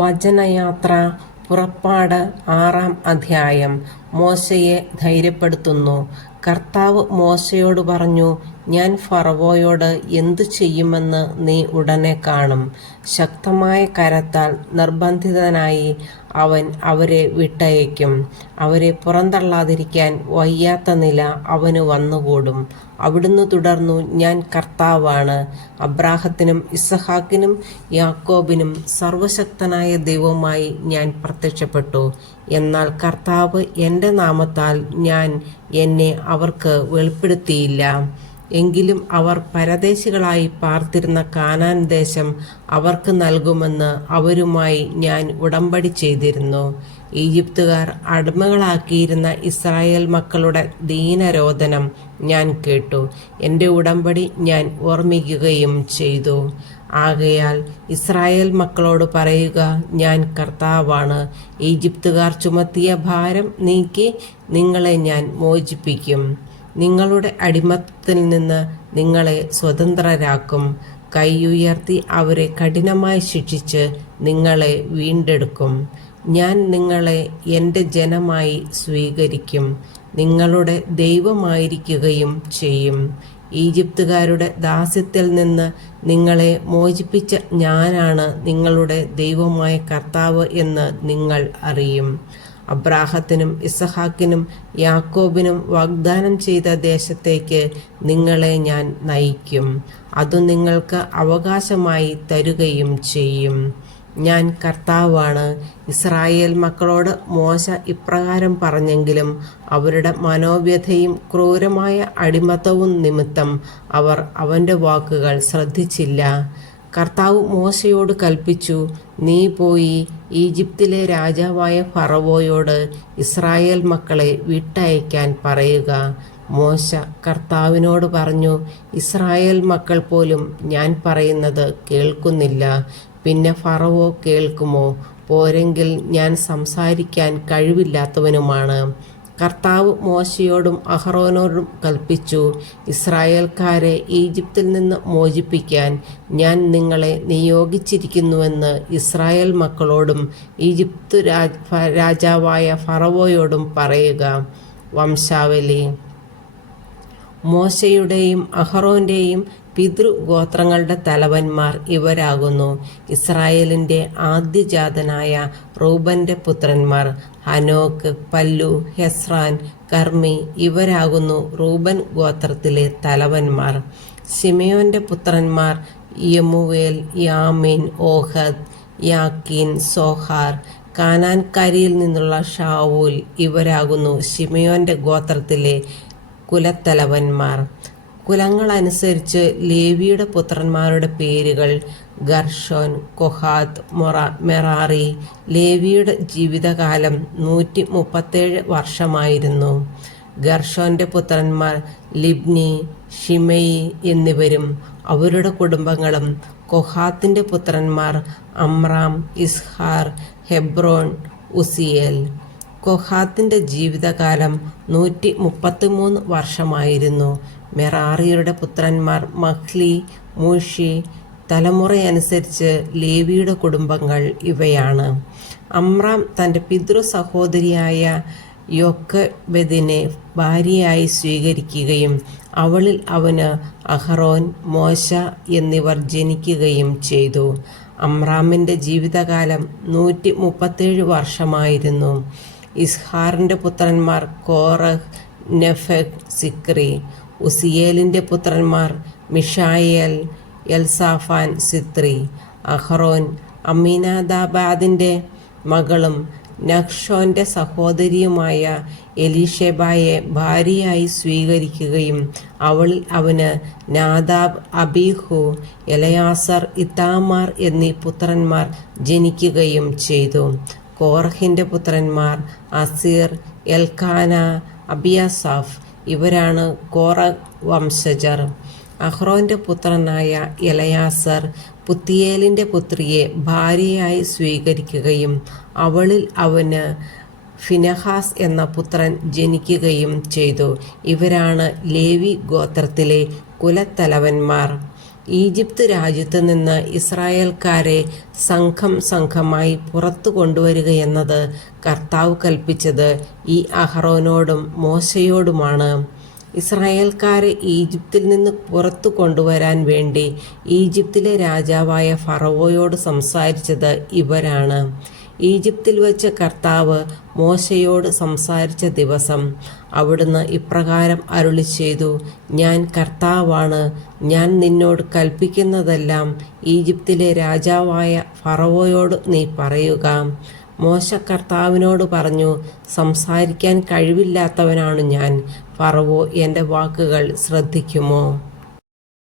വചനയാത്ര പുറപ്പാട് 6-ാം അധ്യായം. മോശയെ ധൈര്യപ്പെടുത്തുന്നു. കർത്താവ് മോശയോട് പറഞ്ഞു, ഞാൻ ഫറവോയോട് എന്തു ചെയ്യുമെന്ന് നീ ഉടനെ കാണും. ശക്തമായ കരത്താൽ നിർബന്ധിതനായി അവൻ അവരെ വിട്ടയക്കും. അവരെ പുറന്തള്ളാതിരിക്കാൻ വയ്യാത്ത നില അവന് വന്നുകൂടും. അവിടുന്ന് തുടർന്നു, ഞാൻ കർത്താവാണ്. അബ്രാഹത്തിനും ഇസഹാക്കിനും യാക്കോബിനും സർവശക്തനായ ദൈവമായി ഞാൻ പ്രത്യക്ഷപ്പെട്ടു. എന്നാൽ കർത്താവ് എൻ്റെ നാമത്താൽ ഞാൻ എന്നെ അവർക്ക് വെളിപ്പെടുത്തിയില്ല. എങ്കിലും അവർ പരദേശികളായി പാർത്തിരുന്ന കാനാൻ ദേശം അവർക്ക് നൽകുമെന്ന് അവരുമായി ഞാൻ ഉടമ്പടി ചെയ്തിരുന്നു. ഈജിപ്തുകാർ അടിമകളാക്കിയിരുന്ന ഇസ്രായേൽ മക്കളുടെ ദീനരോദനം ഞാൻ കേട്ടു. എൻ്റെ ഉടമ്പടി ഞാൻ ഓർമ്മിക്കുകയും ചെയ്തു. ആകയാൽ ഇസ്രായേൽ മക്കളോട് പറയുക, ഞാൻ കർത്താവാണ്. ഈജിപ്തുകാർ ചുമത്തിയ ഭാരം നീക്കി നിങ്ങളെ ഞാൻ മോചിപ്പിക്കും. നിങ്ങളുടെ അടിമത്തത്തിൽ നിന്ന് നിങ്ങളെ സ്വതന്ത്രരാക്കും. കൈയുയർത്തി അവരെ കഠിനമായി ശിക്ഷിച്ച് നിങ്ങളെ വീണ്ടെടുക്കും. ഞാൻ നിങ്ങളെ എൻ്റെ ജനമായി സ്വീകരിക്കും, നിങ്ങളുടെ ദൈവമായിരിക്കുകയും ചെയ്യും. ഈജിപ്തുകാരുടെ ദാസ്യത്തിൽ നിന്ന് നിങ്ങളെ മോചിപ്പിച്ച ഞാനാണ് നിങ്ങളുടെ ദൈവമായ കർത്താവ് എന്ന് നിങ്ങൾ അറിയും. അബ്രാഹത്തിനും ഇസഹാക്കിനും യാക്കോബിനും വാഗ്ദാനം ചെയ്ത ദേശത്തേക്ക് നിങ്ങളെ ഞാൻ നയിക്കും. അത് നിങ്ങൾക്ക് അവകാശമായി തരുകയും ചെയ്യും. ഞാൻ കർത്താവാണ്. ഇസ്രായേൽ മക്കളോട് മോശ ഇപ്രകാരം പറഞ്ഞെങ്കിലും അവരുടെ മനോവ്യഥയും ക്രൂരമായ അടിമത്തവും നിമിത്തം അവർ അവൻ്റെ വാക്കുകൾ ശ്രദ്ധിച്ചില്ല. കർത്താവ് മോശയോട് കൽപ്പിച്ചു, നീ പോയി ഈജിപ്തിലെ രാജാവായ ഫറവോയോട് ഇസ്രായേൽ മക്കളെ വിട്ടയക്കാൻ പറയുക. മോശ കർത്താവിനോട് പറഞ്ഞു, ഇസ്രായേൽ മക്കൾ പോലും ഞാൻ പറയുന്നത് കേൾക്കുന്നില്ല. പിന്നെ ഫറവോ കേൾക്കുമോ? പോരെങ്കിൽ ഞാൻ സംസാരിക്കാൻ കഴിവില്ലാത്തവനുമാണ്. കർത്താവ് മോശയോടും അഹറോനോടും കൽപ്പിച്ചു, ഇസ്രായേൽക്കാരെ ഈജിപ്തിൽ നിന്ന് മോചിപ്പിക്കാൻ ഞാൻ നിങ്ങളെ നിയോഗിച്ചിരിക്കുന്നുവെന്ന് ഇസ്രായേൽ മക്കളോടും ഈജിപ്ത് രാജാവായ ഫറവോയോടും പറയുക. വംശാവലി. മോശയുടെയും അഹറോൻ്റെയും പിതൃഗോത്രങ്ങളുടെ തലവന്മാർ ഇവരാകുന്നു. ഇസ്രായേലിൻ്റെ ആദ്യജാതനായ റൂബൻ്റെ പുത്രന്മാർ ഹനോക്ക്, പല്ലു, ഹെസ്രാൻ, കർമ്മി ഇവരാകുന്നു റൂബൻ ഗോത്രത്തിലെ തലവന്മാർ. ശിമെയോൻ്റെ പുത്രന്മാർ യെമുവേൽ, യാമീൻ, ഓഹദ്, യാക്കീൻ, സോഹാർ. കാനാൻകാരിയിൽ നിന്നുള്ള ഷാവൂൽ ഇവരാകുന്നു ശിമെയോൻ്റെ ഗോത്രത്തിലെ കുലത്തലവന്മാർ. കുലങ്ങളനുസരിച്ച് ലേവിയുടെ പുത്രന്മാരുടെ പേരുകൾ: ഗർഷോൻ, കൊഹാത്ത്, മെറാറി. ലേവിയുടെ ജീവിതകാലം 137 വർഷമായിരുന്നു. ഗർഷോൻ്റെ പുത്രന്മാർ ലിബ്നി, ഷിമെയി എന്നിവരും അവരുടെ കുടുംബങ്ങളും. കൊഹാത്തിൻ്റെ പുത്രന്മാർ അമ്രാം, ഇസ്ഹാർ, ഹെബ്രോൻ, ഉസിയേൽ. കൊഹാത്തിൻ്റെ ജീവിതകാലം 133 വർഷമായിരുന്നു. മെറാറിയുടെ പുത്രന്മാർ മഹ്ലി, മൂഷി. തലമുറയനുസരിച്ച് ലേവിയുടെ കുടുംബങ്ങൾ ഇവയാണ്. അമ്രാം തൻ്റെ പിതൃ സഹോദരിയായ യോക്കെബെദിനെ ഭാര്യയായി സ്വീകരിക്കുകയും അവളിൽ അവന് അഹറോൻ, മോശ എന്നിവർ ജനിക്കുകയും ചെയ്തു. അമ്രാമിൻ്റെ ജീവിതകാലം 137 വർഷമായിരുന്നു. ഇസ്ഹാറിൻ്റെ പുത്രന്മാർ കോറഹ്, നെഫെഗ്, സിക്രി. ഉസിയേലിൻ്റെ പുത്രന്മാർ മിഷായേൽ, എൽസാഫാൻ, സിത്രി. അഹറോൻ അമീനാദാബാദിൻ്റെ മകളും നഹ്ഷോൻ്റെ സഹോദരിയുമായ എലീഷബായെ ഭാര്യയായി സ്വീകരിക്കുകയും അവളിൽ അവന് നാദാബ്, അബീഹു, എലയാസർ, ഇത്താമാർ എന്നീ പുത്രന്മാർ ജനിക്കുകയും ചെയ്തു. കോറഹിൻ്റെ പുത്രന്മാർ അസീർ, എൽക്കാന, അബിയാസാഫ്. ഇവരാണ് കോറഹ് വംശജർ. അഹ്റോൻ്റെ പുത്രനായ എലയാസർ പുത്തിയേലിൻ്റെ പുത്രിയെ ഭാര്യയായി സ്വീകരിക്കുകയും അവളിൽ അവന് ഫിനെഹാസ് എന്ന പുത്രൻ ജനിക്കുകയും ചെയ്തു. ഇവരാണ് ലേവി ഗോത്രത്തിലെ കുലത്തലവന്മാർ. ഈജിപ്ത് രാജ്യത്ത് നിന്ന് ഇസ്രായേൽക്കാരെ സംഘം സംഘമായി പുറത്തു കൊണ്ടുവരികയെന്നത് കർത്താവ് കൽപ്പിച്ചത് ഈ അഹറോനോടും മോശയോടുമാണ്. ഇസ്രായേൽക്കാരെ ഈജിപ്തിൽ നിന്ന് പുറത്തു കൊണ്ടുവരാൻ വേണ്ടി ഈജിപ്തിലെ രാജാവായ ഫറവോയോട് സംസാരിച്ചത് ഇവരാണ്. ഈജിപ്തിൽ വച്ച് കർത്താവ് മോശയോട് സംസാരിച്ച ദിവസം അവിടുന്ന് ഇപ്രകാരം അരുളി ചെയ്തു: ഞാൻ കർത്താവാണ്. ഞാൻ നിന്നോട് കൽപ്പിക്കുന്നതെല്ലാം ഈജിപ്തിലെ രാജാവായ ഫറവോയോട് നീ പറയുക. മോശ കർത്താവിനോട് പറഞ്ഞു: സംസാരിക്കാൻ കഴിവില്ലാത്തവനാണു ഞാൻ. ഫറവോ എൻ്റെ വാക്കുകൾ ശ്രദ്ധിക്കുമോ?